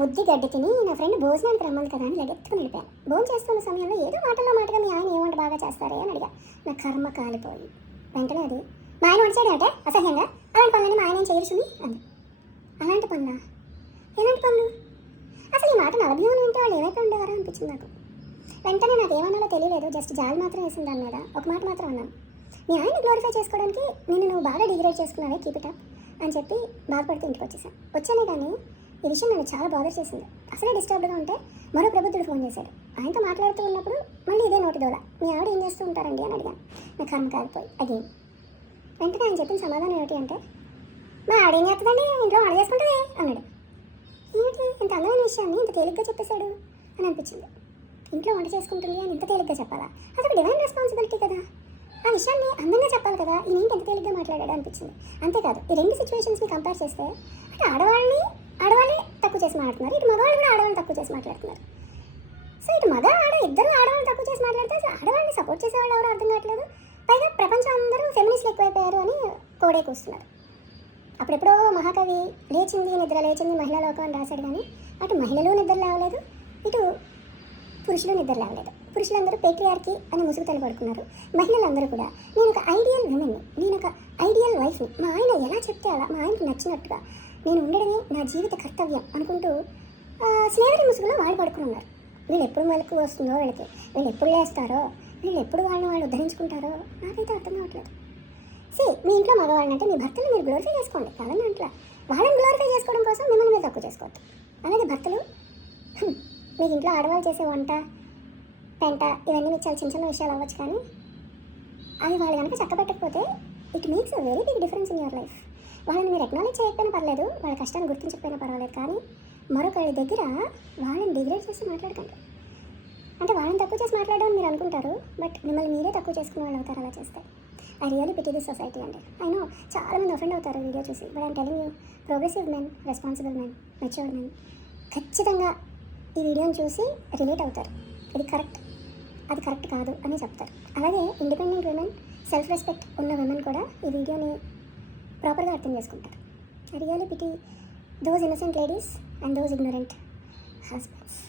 బుద్ధి గడ్డి తిని నా ఫ్రెండ్ భోజనానికి రమ్మంది కదా అని లగెత్తుకుని వెళ్ళిపోయాను. భోజనం చేస్తున్న సమయంలో ఏదో మాటగా మీ ఆయన ఏమంటే బాగా చేస్తారే అని అడిగా. నా కర్మ కాలిపోయి వెంటనే అది మా ఆయన వంచాడు అంటే అసహ్యంగా అలాంటి పనులని మా ఆయన ఏం చేయరుసుంది అంది. అలాంటి పనులా? ఎలాంటి పనులు? అసలు ఈ మాట నలభ్యం వింటే వాళ్ళు ఏవైతే ఉండేవారో అనిపించింది నాకు. వెంటనే నాకు ఏమన్నాలో తెలియలేదు, జస్ట్ జాలి మాత్రం వేసింది దాని మీద. ఒక మాట మాత్రం అన్నాను, మీ ఆయన్ని గ్లోరిఫై చేసుకోవడానికి నువ్వు బాగా డిగ్రేడ్ చేసుకున్నావే, కీప్ ఇట్ అప్ అని చెప్పి బాధపడుతూ ఇంటికి వచ్చానే కానీ ఈ విషయం నన్ను చాలా బాదర్ చేసింది. అసలే డిస్టర్బ్డ్గా ఉంటే మరో ప్రబుద్ధుడు ఫోన్ చేశాడు. ఆయనతో మాట్లాడుతూ ఉన్నప్పుడు మళ్ళీ ఇదే నోటి దోల, మీ ఆవిడ ఏం చేస్తూ ఉంటారండి అని అడిగాను. నా కర్మ కాలిపోయి అగైన్. వెంటనే ఆయన చెప్పిన సమాధానం ఏమిటి అంటే, మా ఆవిడ ఏం చేస్తుందండి, ఇంట్లో వంట చేసుకుంటుంది అన్నాడు. ఏంటి ఇంత అందమైన విషయాన్ని ఇంత తేలిగ్గా చెప్పేశాడు అని అనిపించింది. ఇంట్లో వంట చేసుకుంటుంది అని ఇంత తేలిగ్గా చెప్పాలా? అదొక డివైన్ రెస్పాన్సిబిలిటీ కదా. ఆ విషయాన్ని అందంగా చెప్పాలి కదా, ఈ ఏంటి ఎంత తేలిగ్గా మాట్లాడాడు అనిపించింది. అంతేకాదు, ఈ రెండు సిచ్యువేషన్స్ని కంపేర్ చేస్తే అంటే ఆడవాళ్ళే తక్కువ చేసి మాట్లాడుతున్నారు, ఇటు మగవాళ్ళు కూడా ఆడవాళ్ళని తక్కువ చేసి మాట్లాడుతున్నారు. సో ఇటు మగ ఆడ ఇద్దరు ఆడవాళ్ళని తక్కువ చేసి మాట్లాడితే అసలు ఆడవాళ్ళని సపోర్ట్ చేసేవాళ్ళు ఎవరో అర్థం కావట్లేదు. పైగా ప్రపంచం అందరూ ఫెమినిస్ట్లు ఎక్కువైపోయారు అని కోడే కూస్తున్నారు. అప్పుడెప్పుడో మహాకవి లేచింది మహిళా లోకం అని రాశాడు, కానీ అటు మహిళలు నిద్ర లేవలేదు, ఇటు పురుషులు నిద్ర లేవలేదు. పురుషులందరూ పేట్రియార్కీ అని ముసుగుతలు పడుకున్నారు. మహిళలందరూ కూడా నేను ఒక ఐడియల్ విమెన్ని, నేను ఒక ఐడియల్ వైఫ్ని, మా ఆయన ఎలా చెప్తే అలా, మా ఆయనకు నచ్చినట్టుగా నేను ఉండడమే నా జీవిత కర్తవ్యం అనుకుంటూ స్నేహితుడి ముసుగులో వాళ్ళు పడుకుని ఉన్నారు. వీళ్ళు ఎప్పుడు మెలకు వస్తుందో వీళ్ళకి, వీళ్ళు ఎప్పుడు లేస్తారో, వీళ్ళు ఎప్పుడు వాళ్ళని వాళ్ళు ఉద్ధరించుకుంటారో నాకైతే అర్థం కావట్లేదు. మీ ఇంట్లో మగవాళ్ళని అంటే మీ భర్తలు మీరు గ్లోరిఫై చేసుకోండి కాదని అంట్లా, వాళ్ళని గ్లోరిఫై చేసుకోవడం కోసం మిమ్మల్ని మీరు తక్కువ చేసుకోవద్దు. అలాగే భర్తలు మీకు ఇంట్లో ఆడవాళ్ళు చేసే వంట పెంట ఇవన్నీ మీకు చాలా చిన్న విషయాలు అవ్వచ్చు, కానీ అవి వాళ్ళు కనుక చక్కబెట్టకపోతే it makes a very big difference in your life. వాళ్ళని మీరు ఎక్నాలెడ్జ్ చేయకపోయినా పర్లేదు, వాళ్ళ కష్టాన్ని గుర్తించకపోయినా పర్వాలేదు, కానీ మరొకరి దగ్గర వాళ్ళని డిగ్రేడ్ చేసి మాట్లాడకండి. అంటే వాళ్ళని తక్కువ చేసి మాట్లాడడం మీరు అనుకుంటారు, బట్ మిమ్మల్ని మీరే తక్కువ చేసుకునే వాళ్ళు అవుతారు అలా చేస్తే. I really pity this society అండి. ఐ నో చాలామంది అఫెండ్ అవుతారు వీడియో చూసి, but I'm telling you, progressive men, responsible men, matured men ఖచ్చితంగా ఈ వీడియోని చూసి రిలేట్ అవుతారు. ఇది కరెక్ట్, అది కరెక్ట్ కాదు అని చెప్తారు. అలాగే ఇండిపెండెంట్ విమెన్, సెల్ఫ్ రెస్పెక్ట్ ఉన్న విమెన్ కూడా ఈ వీడియోని ప్రాపర్గా అర్థం చేసుకుంటారు. I really pity those innocent ladies and those ignorant husbands.